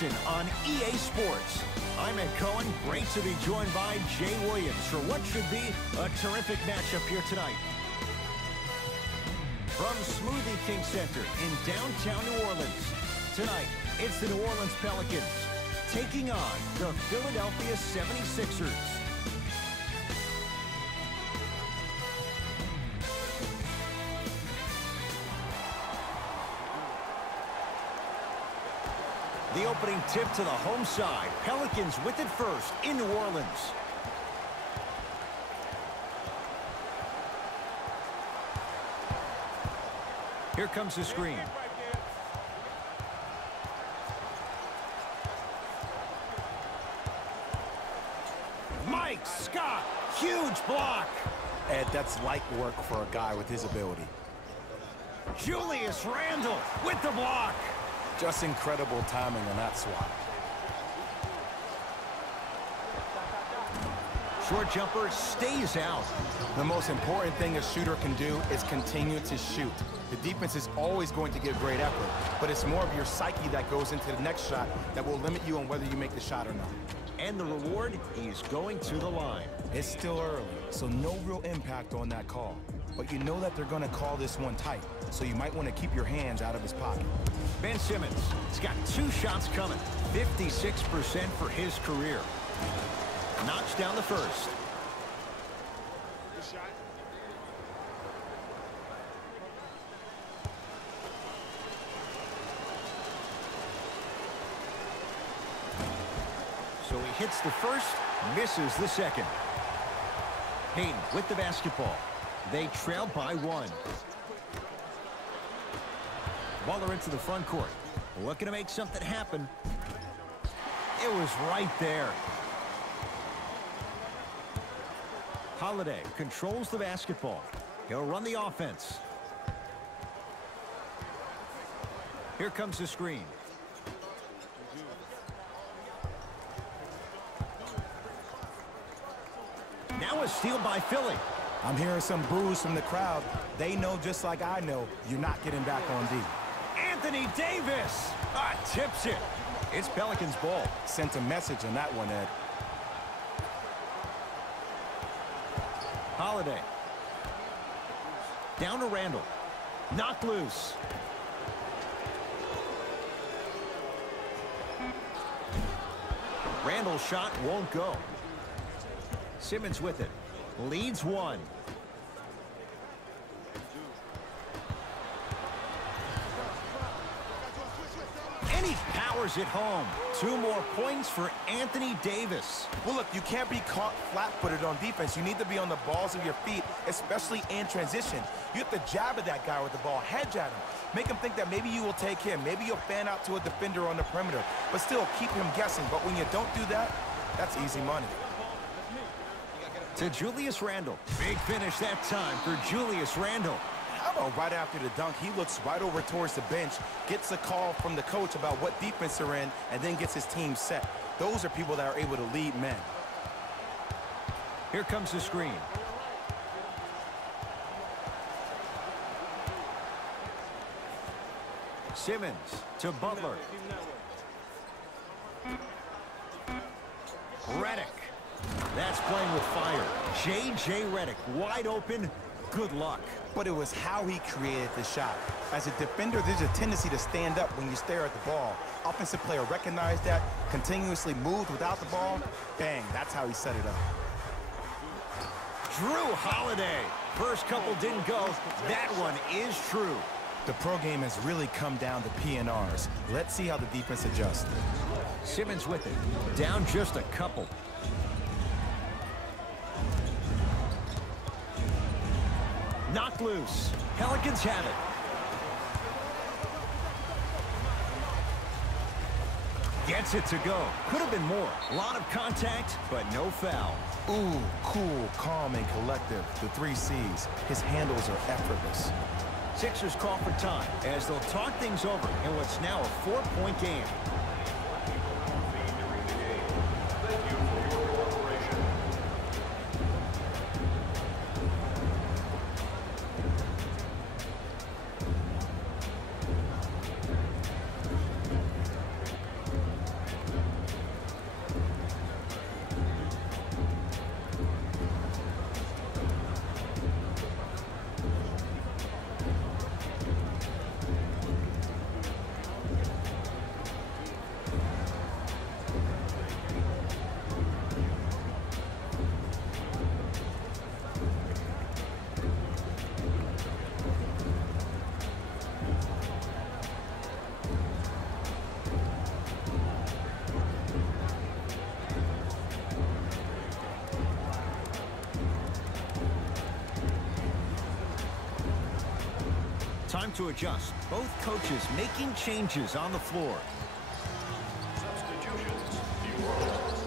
action on EA Sports. I'm Ed Cohen. Great to be joined by Jay Williams for what should be a terrific matchup here tonight. From Smoothie King Center in downtown New Orleans, tonight it's the New Orleans Pelicans taking on the Philadelphia 76ers. The opening tip to the home side. Pelicans with it first in New Orleans. Here comes the screen. Mike Scott, huge block. Ed, that's light work for a guy with his ability. Julius Randle with the block. Just incredible timing on that swat. Short jumper stays out. The most important thing a shooter can do is continue to shoot. The defense is always going to give great effort, but it's more of your psyche that goes into the next shot that will limit you on whether you make the shot or not. And the reward, he's going to the line. It's still early, so no real impact on that call. But you know that they're going to call this one tight, so you might want to keep your hands out of his pocket. Ben Simmons, he's got 2 shots coming. 56% for his career. Knocks down the first. So he hits the first, misses the second. Hayden with the basketball. They trail by 1. Baller into the front court. Looking to make something happen. It was right there. Holiday controls the basketball. He'll run the offense. Here comes the screen. Now a steal by Philly. I'm hearing some boos from the crowd. They know just like I know you're not getting back on D. Anthony Davis tips it. It's Pelicans ball. Sent a message on that one, Ed. Holiday. Down to Randle. Knocked loose. Randle's shot won't go. Simmons with it. Leads 1. And he powers it home. 2 more points for Anthony Davis. Well, look, you can't be caught flat-footed on defense. You need to be on the balls of your feet, especially in transition. You have to jab at that guy with the ball, hedge at him. Make him think that maybe you will take him. Maybe you'll fan out to a defender on the perimeter, but still keep him guessing. But when you don't do that, that's easy money. To Julius Randle. Big finish that time for Julius Randle. How about right after the dunk, he looks right over towards the bench, gets a call from the coach about what defense they're in, and then gets his team set. Those are people that are able to lead men. Here comes the screen. Simmons to Butler. Redick. That's playing with fire. J.J. Redick wide open. Good luck. But it was how he created the shot. As a defender, there's a tendency to stand up when you stare at the ball. Offensive player recognized that, continuously moved without the ball. Bang, that's how he set it up. Drew Holiday. First couple didn't go. That one is true. The pro game has really come down to PNRs. Let's see how the defense adjusts. Simmons with it. Down just a couple. Knocked loose. Pelicans have it. Gets it to go. Could have been more. A lot of contact, but no foul. Ooh, cool, calm, and collective. The 3 C's. His handles are effortless. Sixers call for time as they'll talk things over in what's now a 4-point game. Time to adjust. Both coaches making changes on the floor. Substitutions, New Orleans.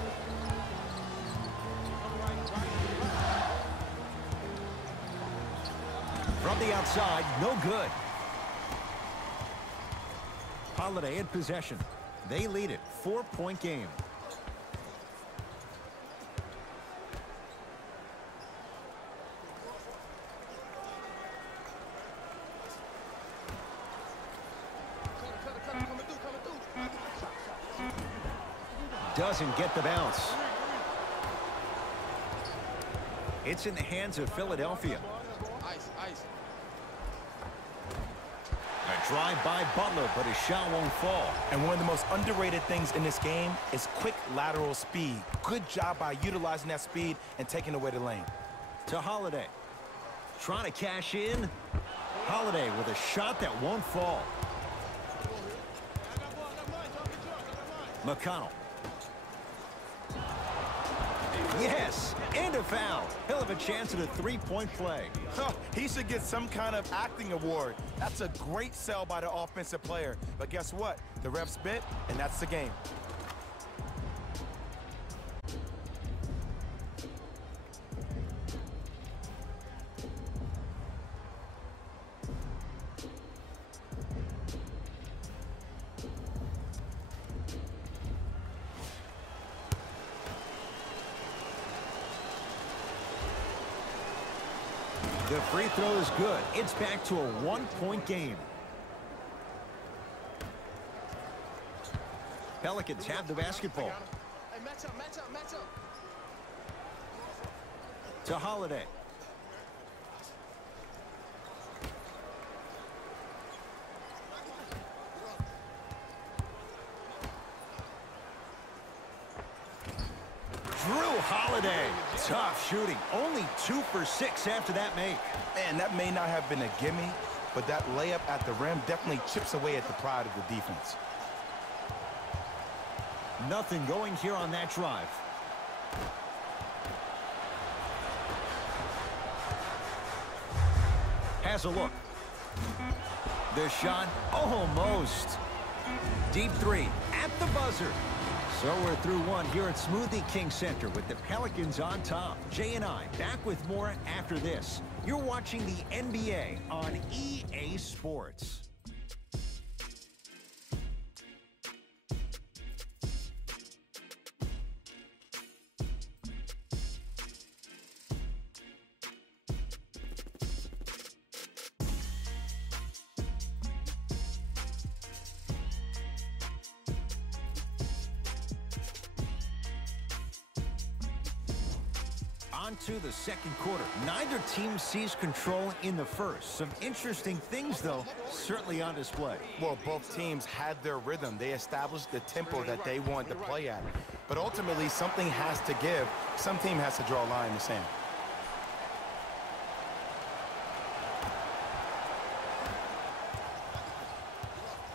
From the outside, no good. Holiday in possession. They lead it. 4-point game. Doesn't get the bounce. It's in the hands of Philadelphia. A drive by Butler, but his shot won't fall. And one of the most underrated things in this game is quick lateral speed. Good job by utilizing that speed and taking away the lane. To Holiday. Trying to cash in. Holiday with a shot that won't fall. McConnell. Yes, and a foul. He'll have a chance at a three-point play. He should get some kind of acting award. That's a great sell by the offensive player. But guess what? The ref spit, and that's the game. The free throw is good. It's back to a one-point game. Pelicans have the basketball. To Holiday. Holiday. Tough shooting. Only 2 for 6 after that make. Man, that may not have been a gimme, but that layup at the rim definitely chips away at the pride of the defense. Nothing going here on that drive. Has a look. The shot almost. Deep three at the buzzer. So we're through one here at Smoothie King Center with the Pelicans on top. Jay and I back with more after this. You're watching the NBA on EA Sports. On to the second quarter. Neither team sees control in the first. Some interesting things, though, certainly on display. Well, both teams had their rhythm. They established the tempo that they wanted to play at. But ultimately, something has to give. Some team has to draw a line in the sand.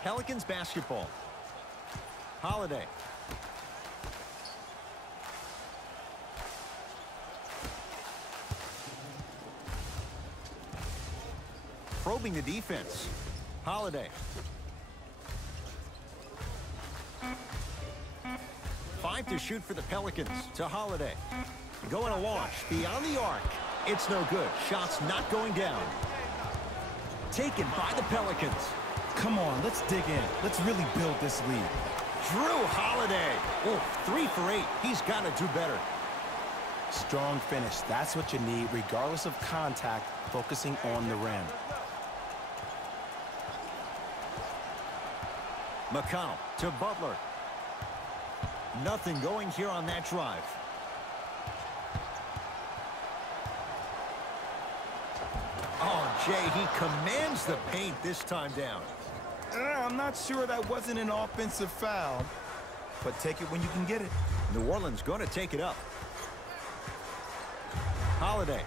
Pelicans basketball. Holiday. Probing the defense. Holiday. 5 to shoot for the Pelicans. To Holiday. Going to launch. Beyond the arc. It's no good. Shots not going down. Taken by the Pelicans. Come on, let's dig in. Let's really build this lead. Drew Holiday. Oh, 3 for 8. He's got to do better. Strong finish. That's what you need, regardless of contact, focusing on the rim. McConnell to Butler. Nothing going here on that drive. Oh, Jay, he commands the paint this time down. I'm not sure that wasn't an offensive foul, but take it when you can get it. New Orleans going to take it up. Holiday.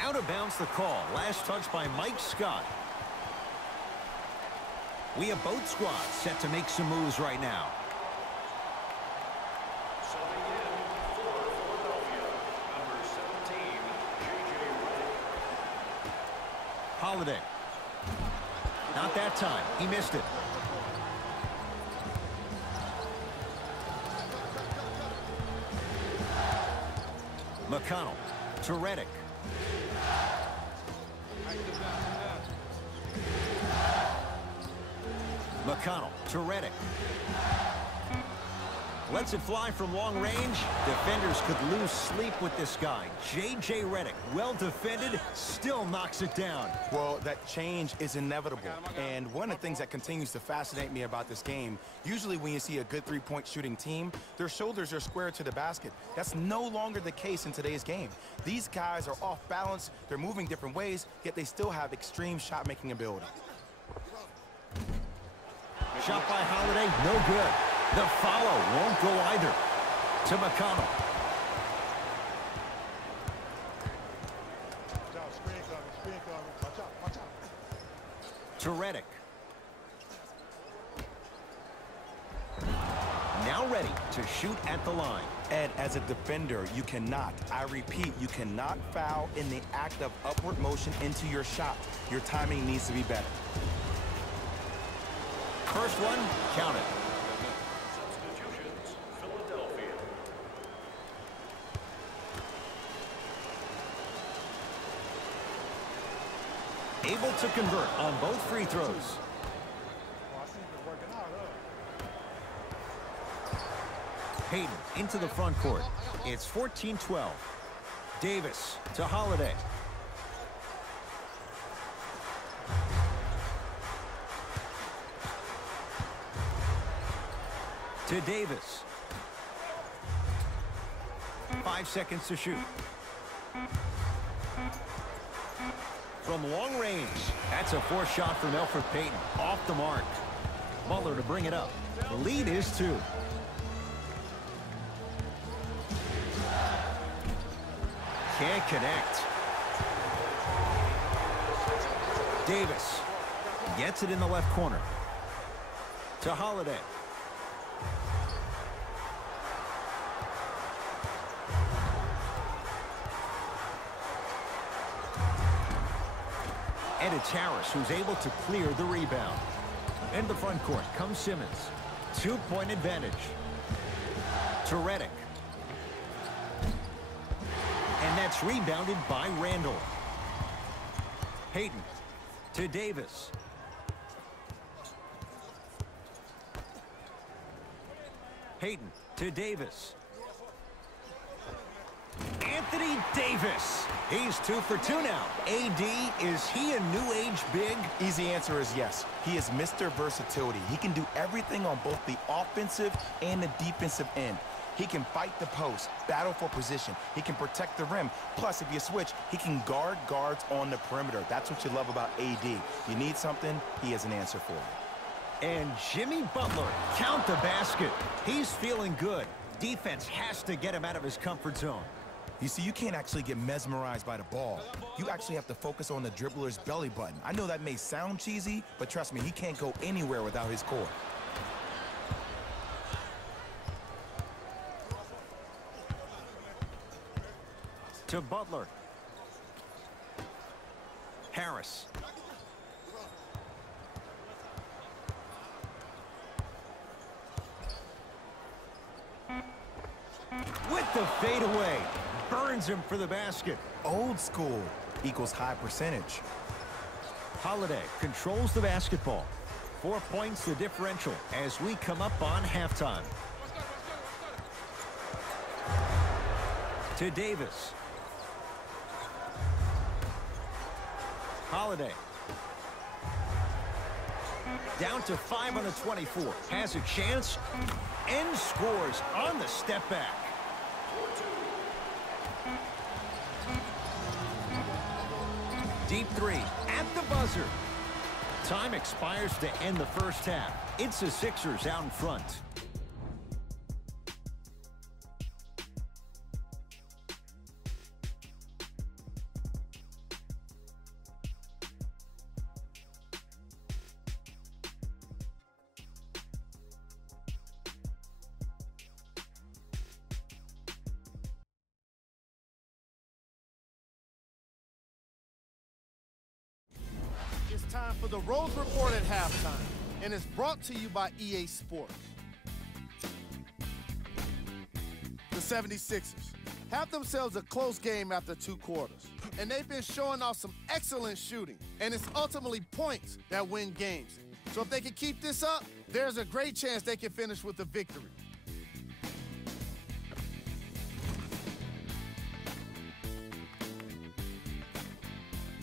Out of bounds the call. Last touch by Mike Scott. We have both squads set to make some moves right now. Subbing in for Philadelphia, number 17, J.J. Redick. Holiday. Not that time. He missed it. McConnell to Reddick. McConnell to Reddick. Lets it fly from long range. Defenders could lose sleep with this guy. J.J. Reddick, well defended, still knocks it down. Well, that change is inevitable. And one of the things that continues to fascinate me about this game, usually when you see a good three-point shooting team, their shoulders are square to the basket. That's no longer the case in today's game. These guys are off balance, they're moving different ways, yet they still have extreme shot-making ability. Shot by Holiday, no good. The follow won't go either. To McConnell. To Reddick. Now ready to shoot at the line. Ed, as a defender, you cannot, I repeat, you cannot foul in the act of upward motion into your shot. Your timing needs to be better. First one, count it. Substitutions, Philadelphia. Able to convert on both free throws. Hayden into the front court. It's 14-12. Davis to Holiday. To Davis. 5 seconds to shoot. From long range, that's a forced shot from Elfrid Payton. Off the mark. Butler to bring it up. The lead is 2. Can't connect. Davis gets it in the left corner. To Holiday. And it's Harris who's able to clear the rebound. In the front court comes Simmons. 2-point advantage. To Reddick. And that's rebounded by Randall. Hayden to Davis. Hayden to Davis. Anthony Davis. He's 2 for 2 now. AD, is he a new age big? Easy answer is yes. He is Mr. Versatility. He can do everything on both the offensive and the defensive end. He can fight the post, battle for position. He can protect the rim. Plus, if you switch, he can guard guards on the perimeter. That's what you love about AD. You need something, he has an answer for you. And Jimmy Butler, count the basket. He's feeling good. Defense has to get him out of his comfort zone. You see, you can't actually get mesmerized by the ball. You actually have to focus on the dribbler's belly button. I know that may sound cheesy, but trust me, he can't go anywhere without his core. To Butler. Harris. With the fadeaway. Burns him for the basket. Old school equals high percentage. Holiday controls the basketball. 4 points the differential as we come up on halftime. To Davis. Holiday. Down to 5 on the 24. Has a chance and scores on the step back. Deep 3 at the buzzer. Time expires to end the first half. It's the Sixers out in front. Time for the Rose Report at halftime, and it's brought to you by EA Sports. The 76ers have themselves a close game after 2 quarters, and they've been showing off some excellent shooting, and it's ultimately points that win games. So if they can keep this up, there's a great chance they can finish with a victory.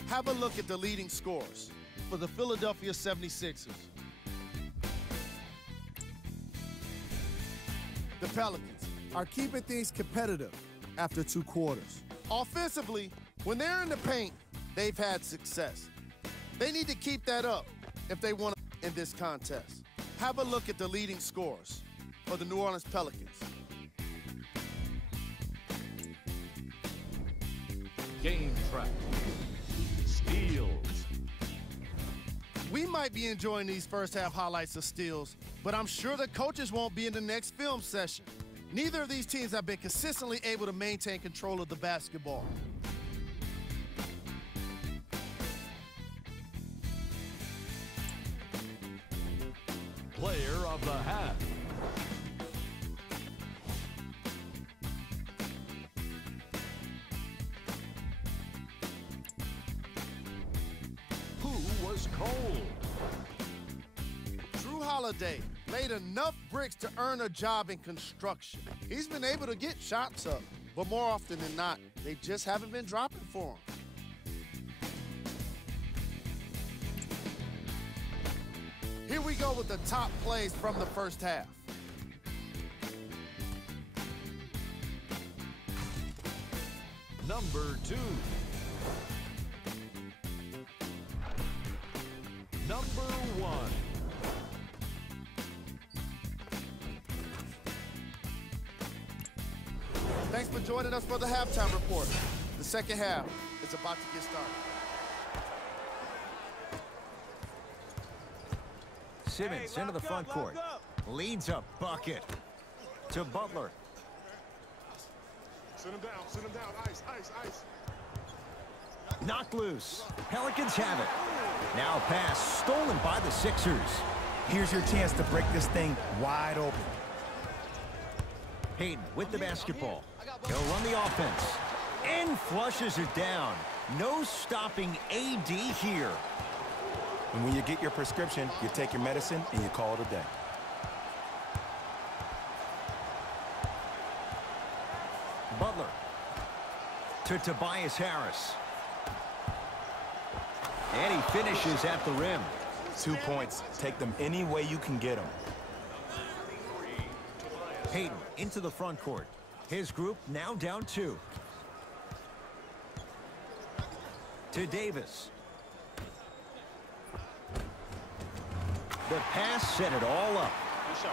Have a look at the leading scorers for the Philadelphia 76ers. The Pelicans are keeping things competitive after 2 quarters. Offensively, when they're in the paint, they've had success. They need to keep that up if they want to in this contest. Have a look at the leading scorers for the New Orleans Pelicans. Game track. Steals. We might be enjoying these first half highlights of steals, but I'm sure the coaches won't be in the next film session. Neither of these teams have been consistently able to maintain control of the basketball. Player of the half. Who was cold? Drew Holiday laid enough bricks to earn a job in construction. He's been able to get shots up, but more often than not, they just haven't been dropping for him. Here we go with the top plays from the first half. Number 2. Number 1. Thanks for joining us for the halftime report. The second half is about to get started. Simmons into the front court. Leads a bucket to Butler. Sit him down, ice. Knocked loose. Pelicans have it. Now a pass stolen by the Sixers. Here's your chance to break this thing wide open. Hayden with the basketball. He'll run the offense. And flushes it down. No stopping AD here. And when you get your prescription, you take your medicine and you call it a day. Butler to Tobias Harris. And he finishes at the rim. 2 points. Take them any way you can get them. Hayden into the front court. His group now down 2. To Davis. The pass set it all up.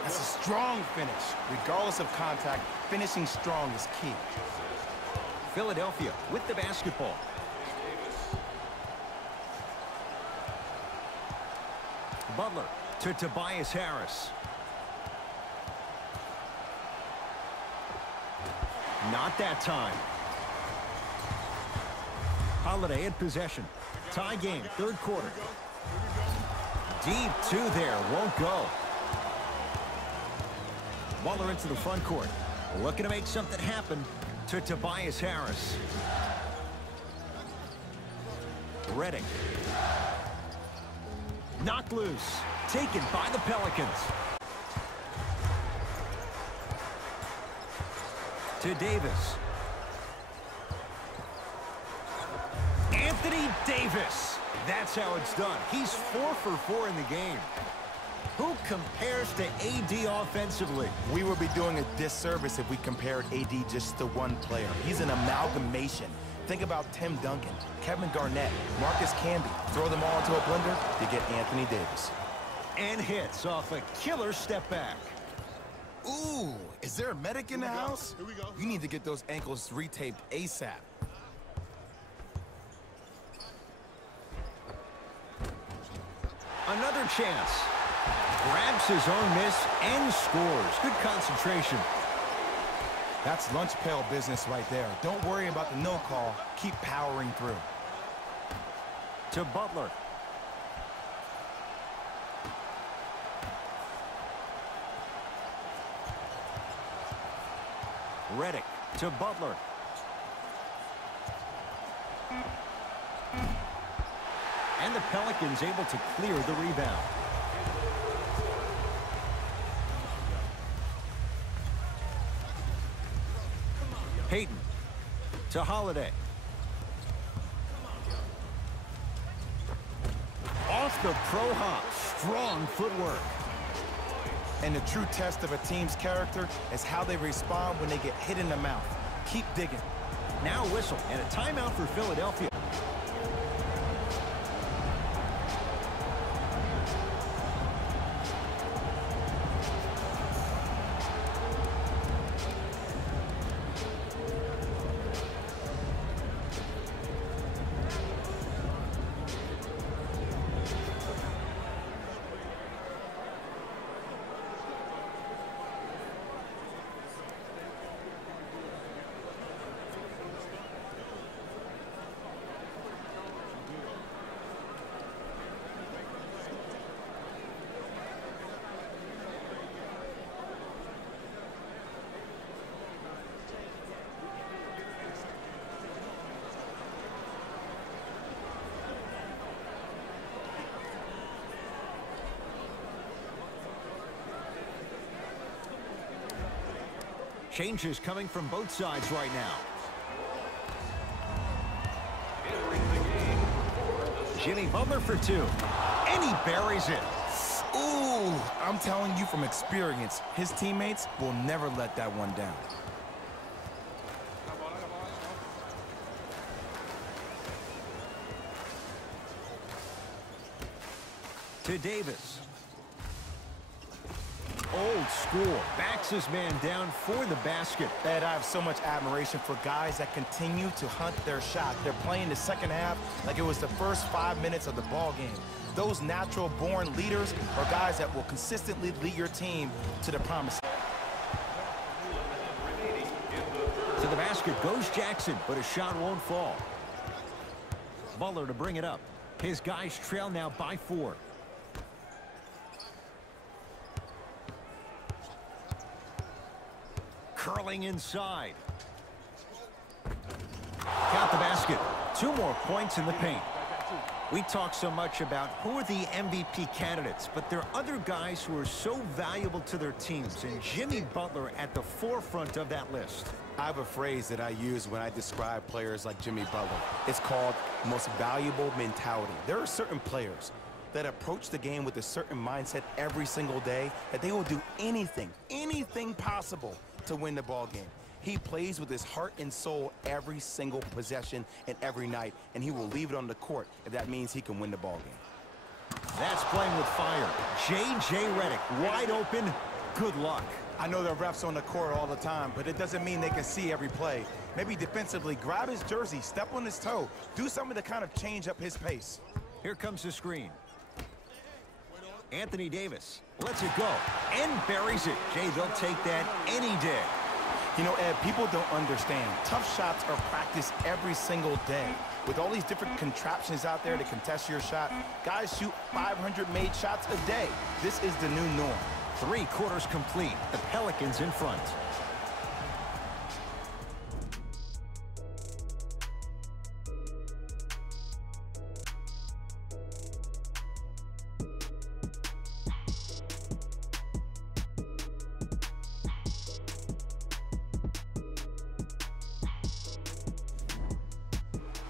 That's a strong finish. Regardless of contact, finishing strong is key. Philadelphia with the basketball. Butler to Tobias Harris. Not that time. Holiday in possession. Tie game, 3rd quarter. Deep 2 there, won't go. Butler into the front court. Looking to make something happen to Tobias Harris. Redding. Knocked loose. Taken by the Pelicans. To Davis. Anthony Davis. That's how it's done. He's 4 for 4 in the game. Who compares to AD offensively? We would be doing a disservice if we compared AD just to one player. He's an amalgamation. Think about Tim Duncan, Kevin Garnett, Marcus Camby. Throw them all into a blender, you get Anthony Davis. And hits off a killer step back. Ooh, is there a medic in the house? Here we go. You need to get those ankles retaped ASAP. Another chance. Grabs his own miss and scores. Good concentration. That's lunch pail business right there. Don't worry about the no call. Keep powering through. To Butler. Redick to Butler. And the Pelicans able to clear the rebound. Payton to Holiday. Off the pro hop. Strong footwork. And the true test of a team's character is how they respond when they get hit in the mouth. Keep digging. Now a whistle and a timeout for Philadelphia. Changes coming from both sides right now. Jimmy Butler for two. And he buries it. Ooh, I'm telling you from experience, his teammates will never let that one down. To Davis. Old school. Backs his man down for the basket. Ed, I have so much admiration for guys that continue to hunt their shot. They're playing the second half like it was the first 5 minutes of the ball game. Those natural-born leaders are guys that will consistently lead your team to the promise. To the basket goes Jackson, but a shot won't fall. Butler to bring it up. His guys trail now by 4. Curling inside. Count the basket. 2 more points in the paint. We talk so much about who are the MVP candidates, but there are other guys who are so valuable to their teams, and Jimmy Butler at the forefront of that list. I have a phrase that I use when I describe players like Jimmy Butler. It's called most valuable mentality. There are certain players that approach the game with a certain mindset every single day that they will do anything possible to win the ball game. He plays with his heart and soul every single possession and every night, and he will leave it on the court if that means he can win the ball game. That's playing with fire. J.J. Redick wide open. Good luck. I know there are refs on the court all the time, but it doesn't mean they can see every play. Maybe defensively, grab his jersey, step on his toe, do something to kind of change up his pace. Here comes the screen. Anthony Davis lets it go and buries it. Jay, they'll take that any day. You know, Ed, people don't understand. Tough shots are practiced every single day. With all these different contraptions out there to contest your shot, guys shoot 500 made shots a day. This is the new norm. 3 quarters complete. The Pelicans in front.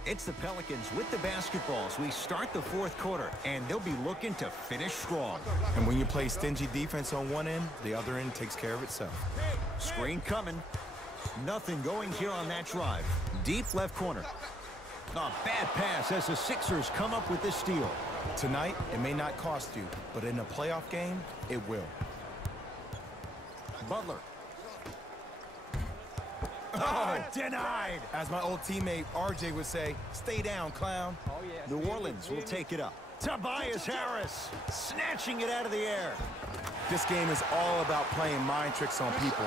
It's the Pelicans with the basketballs. We start the 4th quarter, and they'll be looking to finish strong. And when you play stingy defense on one end, the other end takes care of itself. Screen coming. Nothing going here on that drive. Deep left corner. A bad pass as the Sixers come up with the steal. Tonight, it may not cost you, but in a playoff game, it will. Butler. Oh, denied. As my old teammate RJ would say, stay down, clown. New Orleans will take it up. Tobias Harris snatching it out of the air. This game is all about playing mind tricks on people.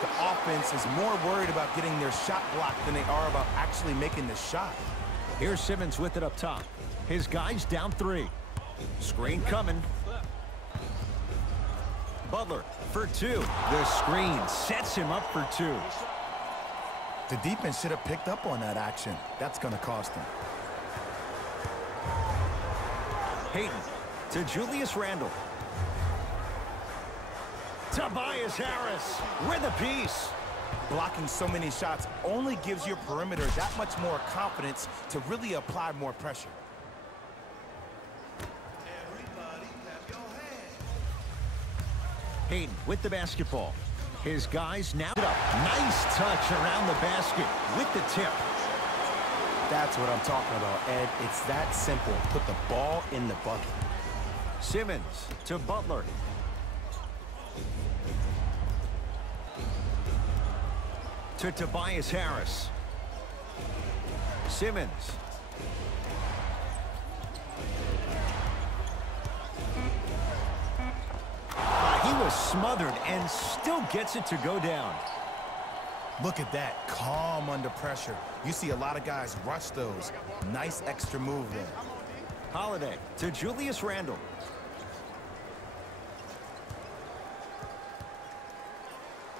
The offense is more worried about getting their shot blocked than they are about actually making the shot. Here's Simmons with it up top. His guys down 3. Screen coming. Butler for 2. The screen sets him up for 2. The defense should have picked up on that action. That's going to cost them. Payton to Julius Randle. Tobias Harris with a piece. Blocking so many shots only gives your perimeter that much more confidence to really apply more pressure. Payton with the basketball. His guys now up. Nice touch around the basket with the tip. That's what I'm talking about, Ed. It's that simple. Put the ball in the bucket. Simmons to Butler. To Tobias Harris. Simmons. He was smothered and still gets it to go down. Look at that, calm under pressure. You see a lot of guys rush those. Nice extra move there. Holiday to Julius Randle.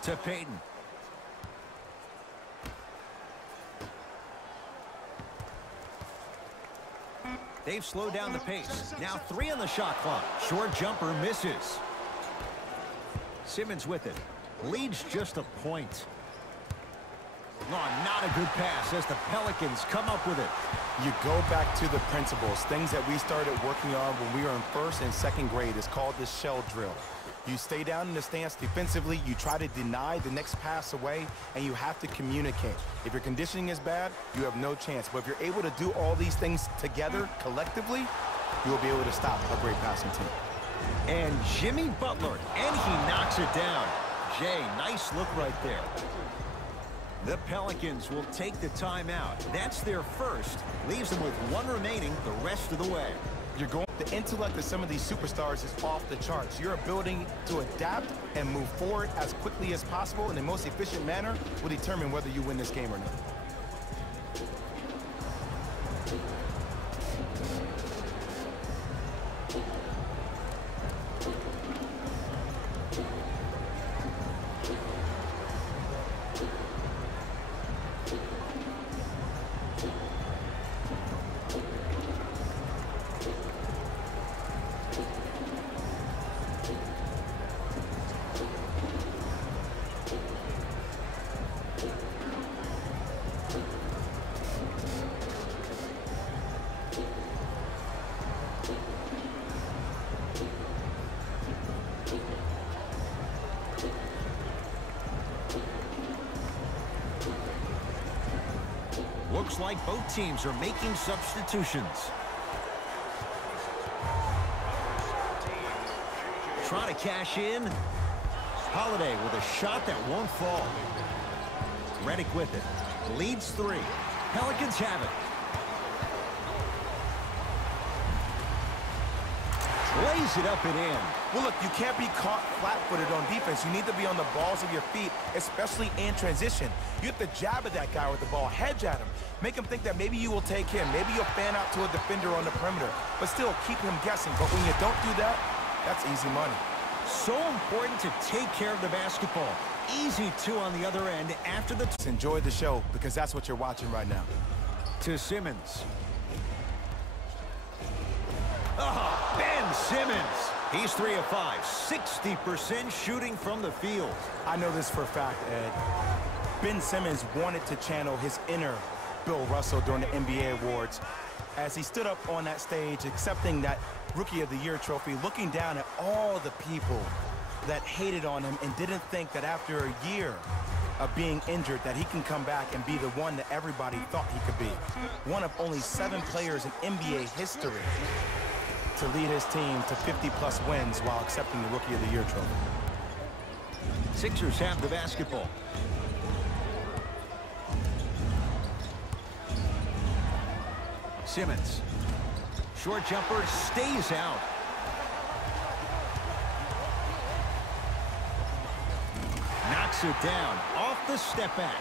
To Payton. They've slowed down the pace. Now 3 on the shot clock. Short jumper misses. Simmons with it. Leads just a point. Oh, not a good pass as the Pelicans come up with it. You go back to the principles, things that we started working on when we were in first and second grade. It's called the shell drill. You stay down in the stance defensively, you try to deny the next pass away, and you have to communicate. If your conditioning is bad, you have no chance. But if you're able to do all these things together, collectively, you will be able to stop a great passing team. And Jimmy Butler, and he knocks it down. Jay, nice look right there. The Pelicans will take the timeout. That's their first. Leaves them with 1 remaining the rest of the way. The intellect of some of these superstars is off the charts. Your ability to adapt and move forward as quickly as possible in the most efficient manner will determine whether you win this game or not. Looks like both teams are making substitutions. Trying to cash in. Holiday with a shot that won't fall. Redick with it. Leads 3. Pelicans have it. Lays it up and in. Well, look, you can't be caught flat-footed on defense. You need to be on the balls of your feet, especially in transition. You have to jab at that guy with the ball, hedge at him, make him think that maybe you will take him. Maybe you'll fan out to a defender on the perimeter, but still keep him guessing. But when you don't do that, that's easy money. So important to take care of the basketball. Easy, too, on the other end after the... Enjoy the show, because that's what you're watching right now. To Simmons. Oh, Ben Simmons. He's 3 of 5, 60% shooting from the field. I know this for a fact, Ed. Ben Simmons wanted to channel his inner Bill Russell during the NBA awards as he stood up on that stage accepting that Rookie of the Year trophy, looking down at all the people that hated on him and didn't think that after a year of being injured that he can come back and be the one that everybody thought he could be. One of only 7 players in NBA history to lead his team to 50-plus wins while accepting the Rookie of the Year trophy. Sixers have the basketball. Simmons. Short jumper stays out. Knocks it down off the step back.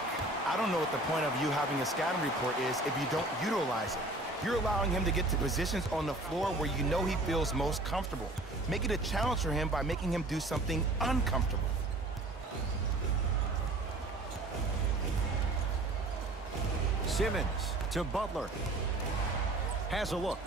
I don't know what the point of you having a scouting report is if you don't utilize it. You're allowing him to get to positions on the floor where you know he feels most comfortable. Make it a challenge for him by making him do something uncomfortable. Simmons to Butler. Has a look.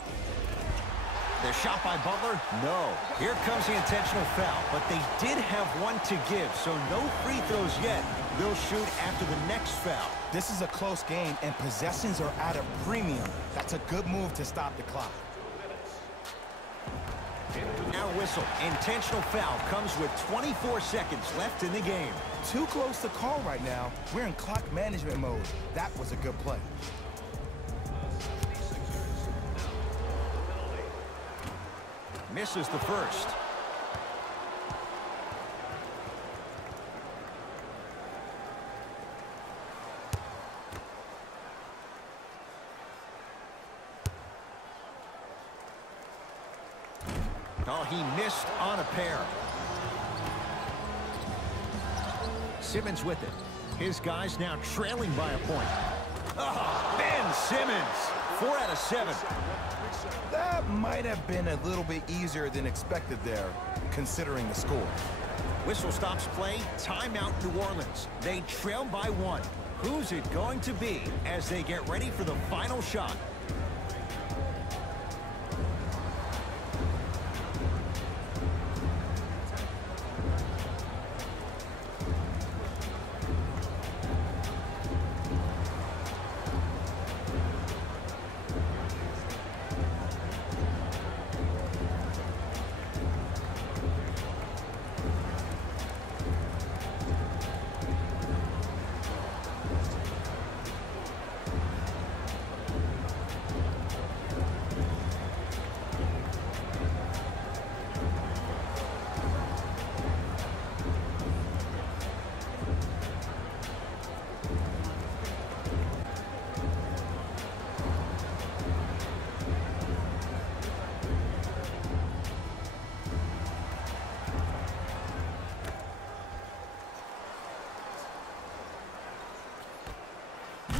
The shot by Butler? No. Here comes the intentional foul, but they did have one to give, so no free throws yet. They'll shoot after the next foul. This is a close game, and possessions are at a premium. That's a good move to stop the clock. Now whistle. Intentional foul comes with 24 seconds left in the game. Too close to call right now. We're in clock management mode. That was a good play. Misses the first. Oh, he missed on a pair. Simmons with it. His guys now trailing by a point. Oh, Ben Simmons, 4 out of 7. That might have been a little bit easier than expected there, considering the score. Whistle stops play. Timeout, New Orleans. They trail by 1. Who's it going to be as they get ready for the final shot?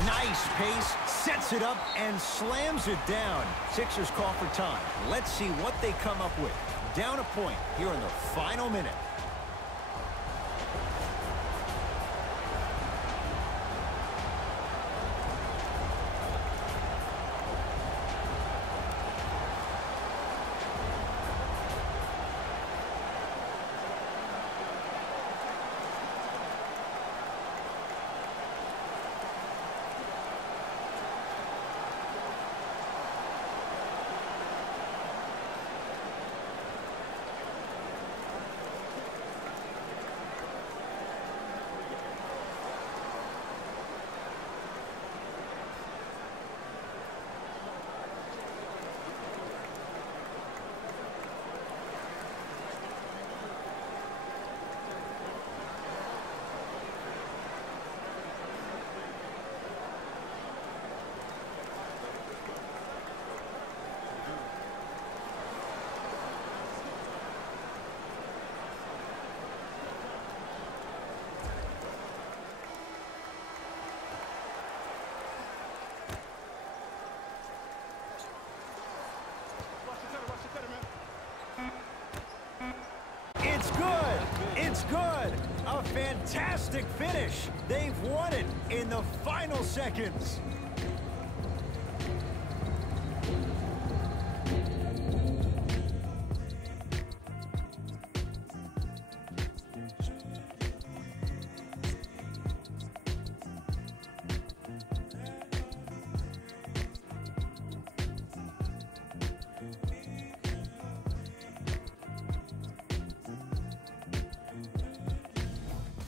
Nice pace, sets it up, and slams it down. Sixers call for time. Let's see what they come up with. Down a point here in the final minute. It's good. It's good. A fantastic finish. They've won it in the final seconds.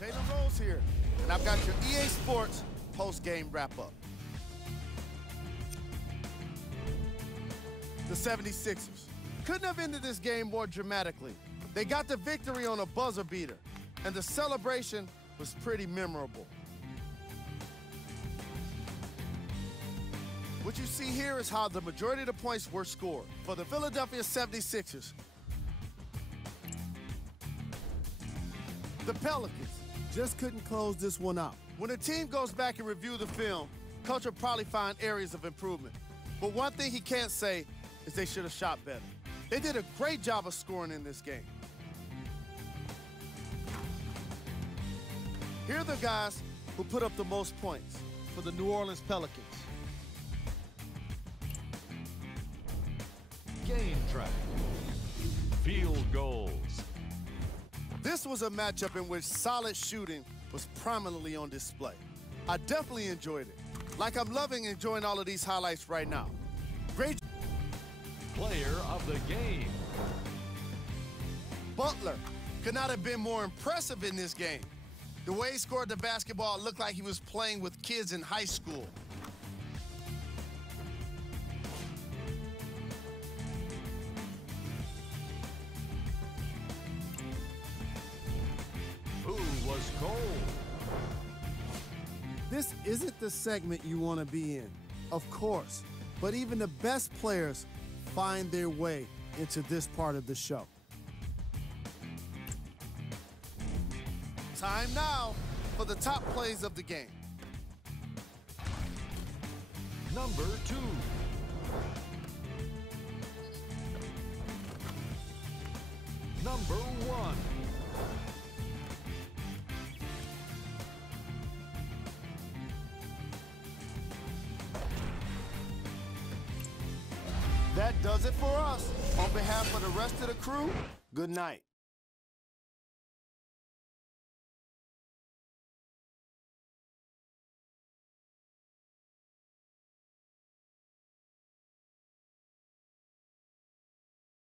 Taylor Rose here, and I've got your EA Sports post-game wrap-up. The 76ers couldn't have ended this game more dramatically. They got the victory on a buzzer beater, and the celebration was pretty memorable. What you see here is how the majority of the points were scored. For the Philadelphia 76ers, the Pelicans just couldn't close this one out. When a team goes back and review the film, coach will probably find areas of improvement. But one thing he can't say is they should have shot better. They did a great job of scoring in this game. Here are the guys who put up the most points for the New Orleans Pelicans. game track. Field goals. This was a matchup in which solid shooting was prominently on display. I definitely enjoyed it. Like I'm loving enjoying all of these highlights right now. Great. Player of the game. Butler could not have been more impressive in this game. The way he scored the basketball looked like he was playing with kids in high school. Who was cold? This isn't the segment you want to be in, of course, but even the best players find their way into this part of the show. Time now for the top plays of the game. Number 2. Number 1. That does it for us. On behalf of the rest of the crew, good night.